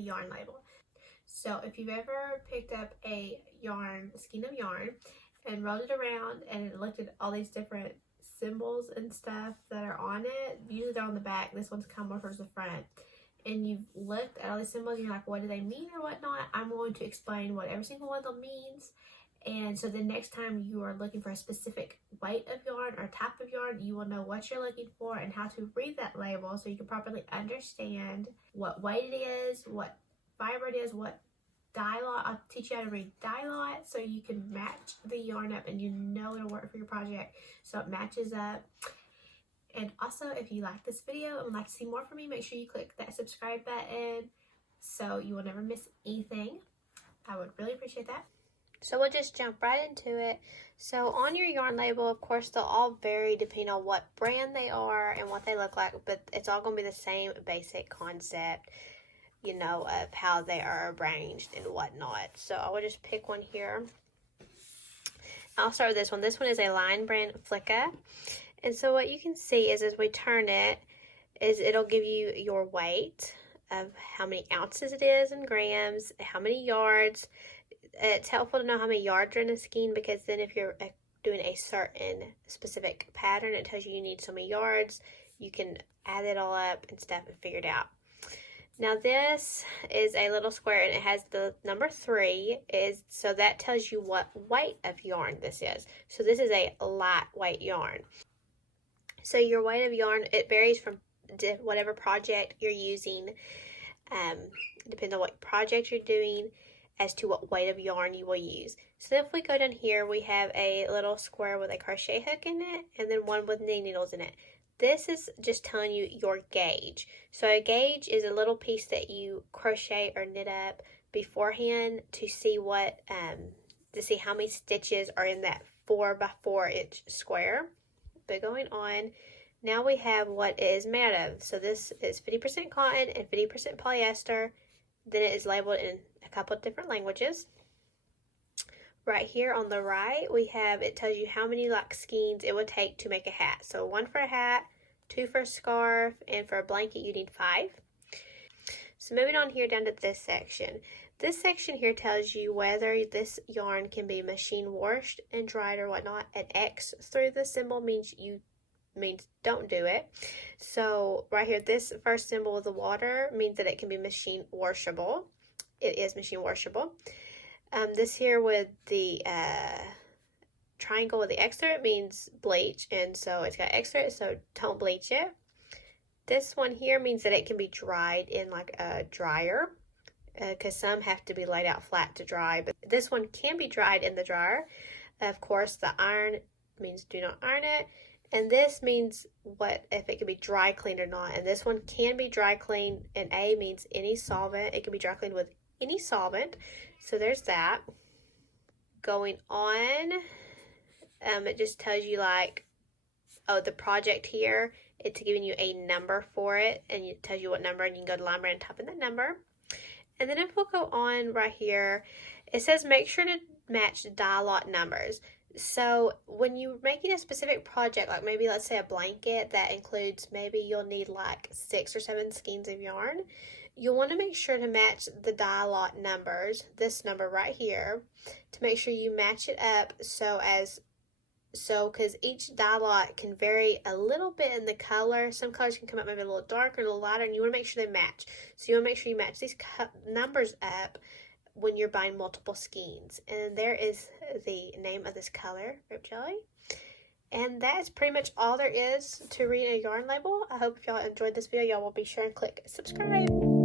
yarn label. So if you've ever picked up a skein of yarn and rolled it around and looked at all these different symbols and stuff that are on it, usually they're on the back, this one's come more towards the front, and you've looked at all these symbols and you're like, what do they mean or whatnot, I'm going to explain what every single one of them means. And so the next time you are looking for a specific weight of yarn or type of yarn, you will know what you're looking for and how to read that label so you can properly understand what weight it is, what fiber it is, what dye lot. I'll teach you how to read dye lot so you can match the yarn up and you know it'll work for your project so it matches up. And also, if you like this video and would like to see more from me, make sure you click that subscribe button so you will never miss anything. I would really appreciate that. So we'll just jump right into it. So on your yarn label, of course, they'll all vary depending on what brand they are and what they look like, but it's all going to be the same basic concept, you know, of how they are arranged and whatnot. So I will just pick one here. I'll start with this one. This one is a Line brand Flicka. And so what you can see is as we turn it, is it'll give you your weight of how many ounces it is in grams, how many yards. It's helpful to know how many yards are in a skein, because then if you're doing a certain specific pattern, it tells you you need so many yards. You can add it all up and stuff and figure it out. Now this is a little square and it has the number 3, so that tells you what weight of yarn this is. So this is a lightweight yarn. So your weight of yarn, it varies from whatever project you're using. Depends on what project you're doing as to what weight of yarn you will use. So if we go down here, we have a little square with a crochet hook in it and then one with knitting needles in it. This is just telling you your gauge. So a gauge is a little piece that you crochet or knit up beforehand to see what, to see how many stitches are in that 4x4 inch square. But going on, now we have what it is made of. So this is 50% cotton and 50% polyester. Then it is labeled in a couple of different languages. Right here on the right, we have, it tells you how many like skeins it would take to make a hat. So 1 for a hat, 2 for a scarf, and for a blanket you need 5. So moving on here down to this section. This section here tells you whether this yarn can be machine washed and dried or whatnot. An X through the symbol means don't do it. So right here, this first symbol with the water means that it can be machine washable. It is machine washable. This here with the triangle with the X through it means bleach, and so it's got X through it, so don't bleach it. This one here means that it can be dried in like a dryer, because some have to be laid out flat to dry, but this one can be dried in the dryer. Of course, the iron means do not iron it. And this means what if it can be dry cleaned or not. And this one can be dry cleaned, and A means any solvent. It can be dry cleaned with any solvent. So there's that. Going on, it just tells you like, oh, the project here, it's giving you a number for it, and it tells you what number, and you can go to Line Brand and type in that number. And then if we'll go on right here, it says make sure to match dye lot numbers. So when you're making a specific project, like maybe let's say a blanket that includes, maybe you'll need like 6 or 7 skeins of yarn, you'll want to make sure to match the dye lot numbers, this number right here, to make sure you match it up because each dye lot can vary a little bit in the color. Some colors can come out maybe a little darker, a little lighter, and you want to make sure they match. So you want to make sure you match these numbers up when you're buying multiple skeins. And there is the name of this color, Grape Jelly. And that is pretty much all there is to read a yarn label. I hope if y'all enjoyed this video, y'all will be sure and click subscribe.